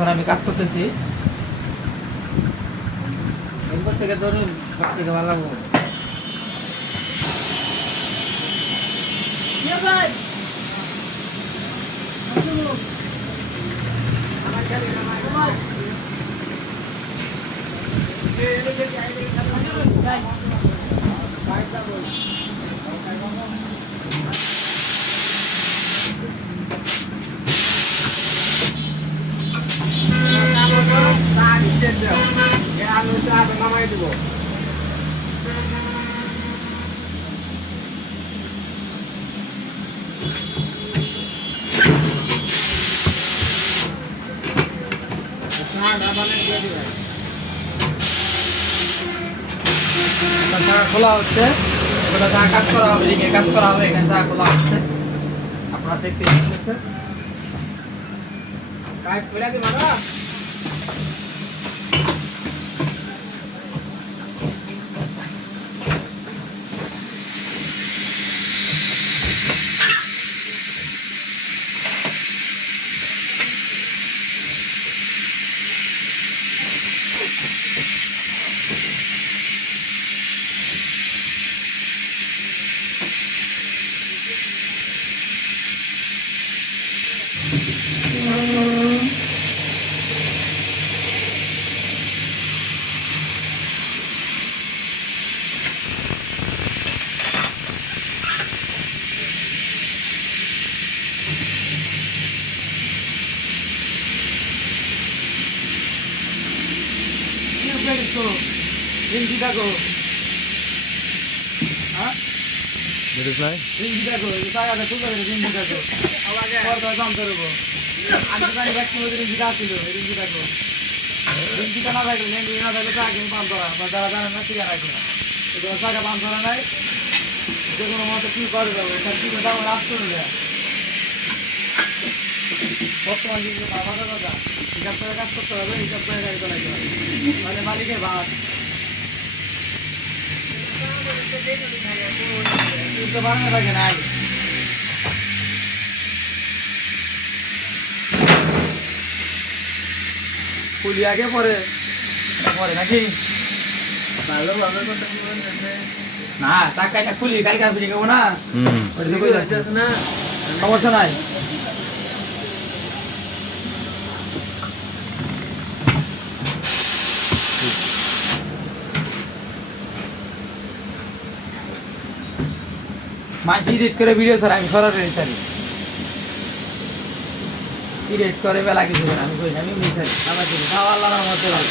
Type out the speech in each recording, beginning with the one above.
এখন আমি কাজ করতেছি। থেকে ধরুন সব থেকে ভালো লাগবো। নামাই দিব। খোলা হচ্ছে। কাজ করা হবে কাজ করা হবে এখানে খোলা হচ্ছে। আপনারা দেখতে পাচ্ছেন। কাজ করে রিংটি দেখো হ্যাঁ বুঝিস নাই রিংটি দেখো খুলতে গেছে রিংটি দেখো পর্দায় জানতে দেবো আমি জানি ব্যাগ সময় রিংটিটা আসছিল এই রিংটি দেখো রিংটিটা না থাকলে রিংটি না থাকলে তো আগে ধরা বা যারা জানে না ঠিক আছে এগুলো জায়গা বান ধরা নাই। যে কোনো মতো কি করে যাব এটা কি কথা আমার আসতে হবে বর্তমান যুগে বাবা দাদা হিসাব করে কাজ করতে হবে হিসাব করে গাড়ি চালাইতে হবে। মানে মালিকের ভাত কিন্তু বানানো থাকে না আগে পুলি আগে পরে। পরে নাকি? কথা বলবেন না টাকাটা খুলি কালকে কই যাচ্ছে। না সমস্যা নাই। মাঝি এডিট করে ভিডিও স্যার আমি সরাসরি ছাড়ি। এডিট করে বেলা কিছু আমি কই আমি এমনি ছাড়ি। আমার দিন খাওয়া আল্লাহর মধ্যে ভালো।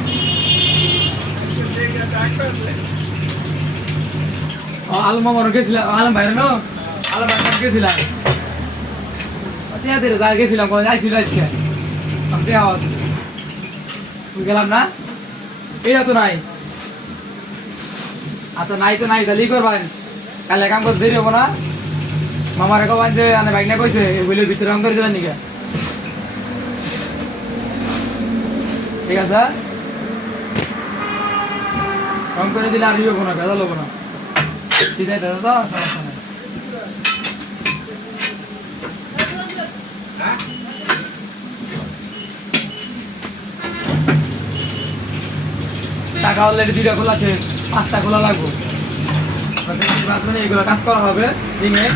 আলম মামার গেছিলাম আলম ভাইয়ের নো আলম ভাইয়ের গেছিলাম টিয়া দিলে যা গেছিলাম যাইছিল আজকে। আওয়াজ গেলাম না? এটা তো নাই। আচ্ছা নাই তো নাই, তাহলে করবেন। কালে কাম করতে দেরি হব না। মামারে কবান যে আনে বাইক না কইছে এগুলোর ভিতরে রং করে দেবেন নিকে ঠিক আছে? রং করে দিলে আর ইয়ে না, ভেজাল হব না। সমস্যা নেই। টাকা অলরেডি দুইটা খোলা আছে, পাঁচটা খোলা লাগবে। এগুলো কাজ করা হবে রিংয়ে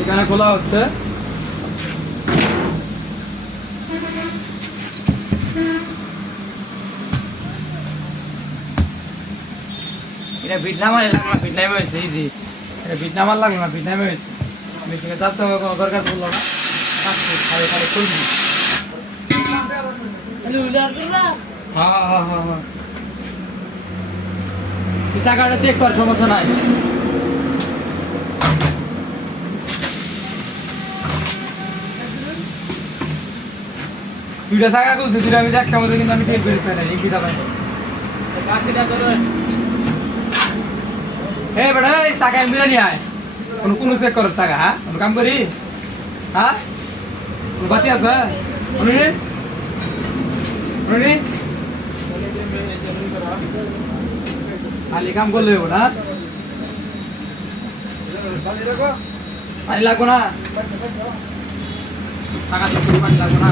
এখানে খোলা হচ্ছে। এটা ভিটনামারে লাগল না ভিটনামে হয়েছে ইজি এটা ভিটনামার লাগল না ভিটনামে হয়েছে। মেশিনে চাপ তো কোনো দরকার পড়ল না। খালি খালি হ্যাঁ হ্যাঁ হ্যাঁ হ্যাঁ। টাকাটা চেক কর সমস্যা নাই। দুইটা টাকা খুলছি দুইটা আমি মধ্যে কিন্তু আমি পেরে পাই না এই কিটা পাই এ বেটা এই টাকা আমি নিয়ে আয়। কোনো কোনো চেক করো টাকা হ্যাঁ? কোনো কাম করি? হ্যাঁ? কোনো বাতি আছে? শুনি শুনি খালি কাম করলে হব না? পানি লাগবো না? টাকা লাগবো না?